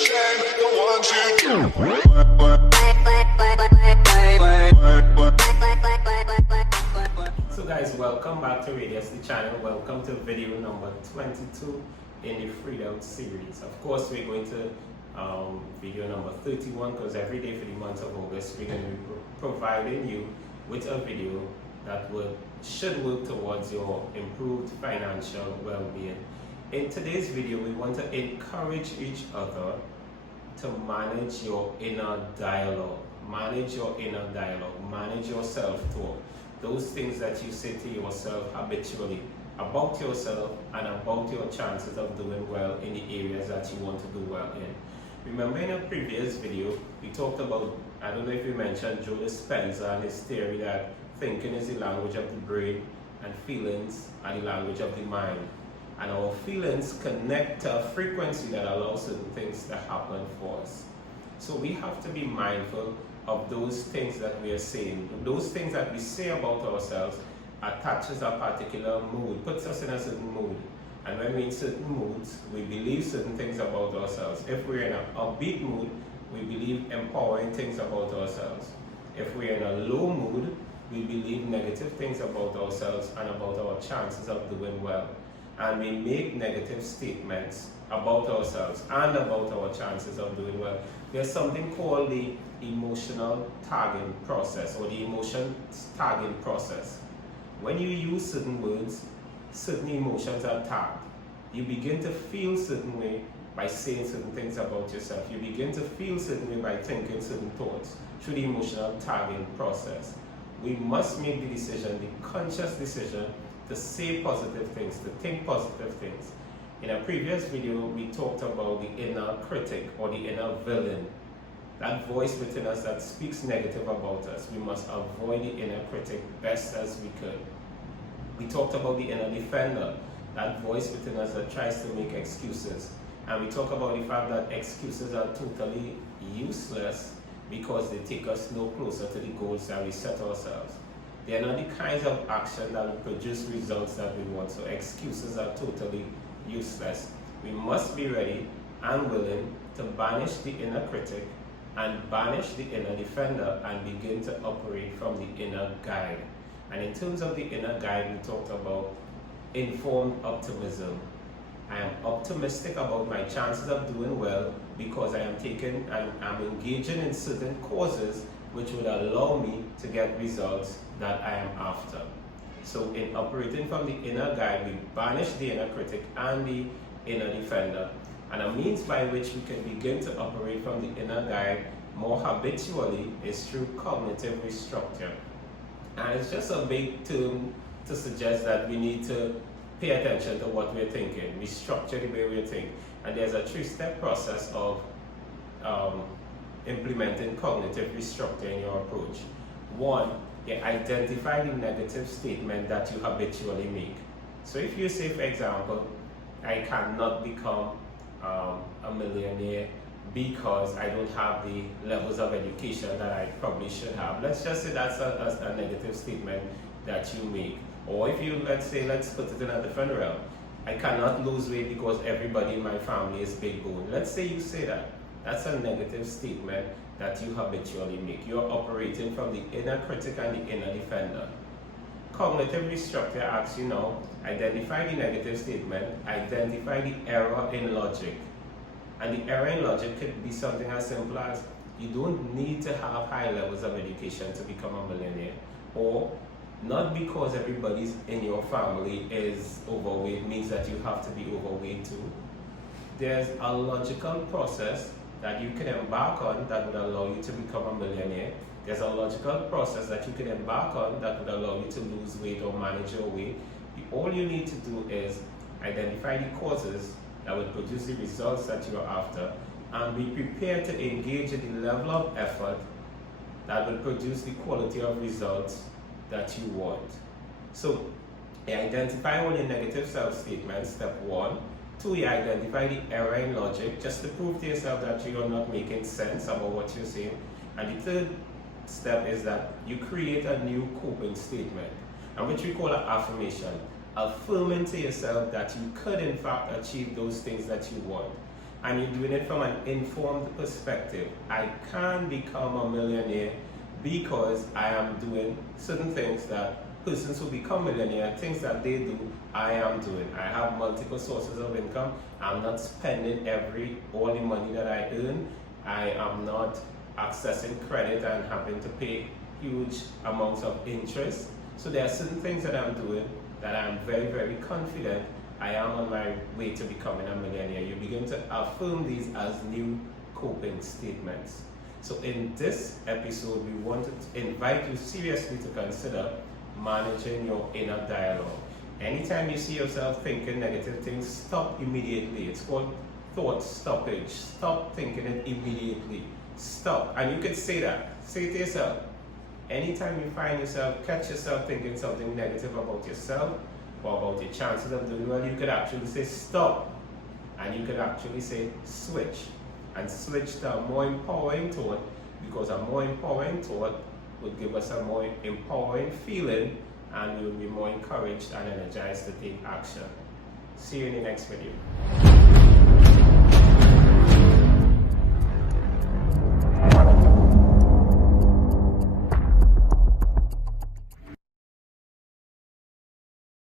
shame the ones you do. So guys, welcome back to Rydeus-The channel. Welcome to video number 22 in the Freedom series. Of course, we're going to video number 31 because every day for the month of August we're going to be providing you with a video that should work towards your improved financial well-being. In today's video, we want to encourage each other to manage your inner dialogue. Manage your inner dialogue. Manage your self-talk. Those things that you say to yourself habitually about yourself and about your chances of doing well in the areas that you want to do well in. Remember in a previous video, we talked about, I don't know if we mentioned Joe Dispenza and his theory that thinking is the language of the brain and feelings are the language of the mind. And our feelings connect to a frequency that allows certain things to happen for us. So we have to be mindful of those things that we are saying. Those things that we say about ourselves attaches a particular mood, puts us in a certain mood. And when we're in certain moods, we believe certain things about ourselves. If we're in an upbeat mood, we believe empowering things about ourselves. If we're in a low mood, we believe negative things about ourselves and about our chances of doing well. And we make negative statements about ourselves and about our chances of doing well. There's something called the emotional tagging process or the emotion tagging process. When you use certain words, certain emotions are tagged. You begin to feel certain way by saying certain things about yourself. You begin to feel certain way by thinking certain thoughts through the emotional tagging process. We must make the decision, the conscious decision, to say positive things, to think positive things. In a previous video, we talked about the inner critic or the inner villain. That voice within us that speaks negative about us. We must avoid the inner critic best as we could. We talked about the inner defender, that voice within us that tries to make excuses. And we talk about the fact that excuses are totally useless because they take us no closer to the goals that we set ourselves. They are not the kinds of action that will produce results that we want. So excuses are totally useless. We must be ready and willing to banish the inner critic and banish the inner defender and begin to operate from the inner guide. And in terms of the inner guide, we talked about informed optimism. I am optimistic about my chances of doing well because I am I'm engaging in certain causes which would allow me to get results that I am after. So in operating from the inner guide, we banish the inner critic and the inner defender. And a means by which we can begin to operate from the inner guide more habitually is through cognitive restructuring. And it's just a big term to suggest that we need to pay attention to what we're thinking, restructure the way we think. And there's a 3-step process of implementing cognitive restructuring in your approach. 1, you identify the negative statement that you habitually make. So if you say, for example, I cannot become a millionaire because I don't have the levels of education that I probably should have. Let's just say that's a negative statement that you make. Or if you, let's put it in a different realm. I cannot lose weight because everybody in my family is big bone. Let's say you say that. That's a negative statement that you habitually make. You're operating from the inner critic and the inner defender. Cognitive restructure asks you now, identify the negative statement, identify the error in logic. And the error in logic could be something as simple as you don't need to have high levels of education to become a millionaire. Or not because everybody in your family is overweight means that you have to be overweight too. There's a logical process that you can embark on that would allow you to become a millionaire. There's a logical process that you can embark on that would allow you to lose weight or manage your weight. All you need to do is identify the causes that will produce the results that you are after and be prepared to engage in the level of effort that will produce the quality of results that you want. So, you identify all your negative self-statements, step 1. 2, you identify the error in logic, just to prove to yourself that you are not making sense about what you're saying. And the 3rd step is that you create a new coping statement, and which we call an affirmation, affirming to yourself that you could in fact achieve those things that you want. and you're doing it from an informed perspective. I can become a millionaire because I am doing certain things that persons who become millionaire, things that they do, I am doing. I have multiple sources of income. I'm not spending all the money that I earn. I am not accessing credit and having to pay huge amounts of interest. So there are certain things that I'm doing that I'm very, very confident I am on my way to becoming a millionaire. You begin to affirm these as new coping statements. So in this episode, we wanted to invite you seriously to consider managing your inner dialogue. Anytime you see yourself thinking negative things, stop immediately. It's called thought stoppage. Stop thinking it immediately. Stop. And you could say that. Say it to yourself. Anytime you catch yourself thinking something negative about yourself or about your chances of doing well, you could actually say stop. And you could actually say switch. And switch to a more empowering thought, because a more empowering thought would give us a more empowering feeling, and we will be more encouraged and energized to take action. See you in the next video.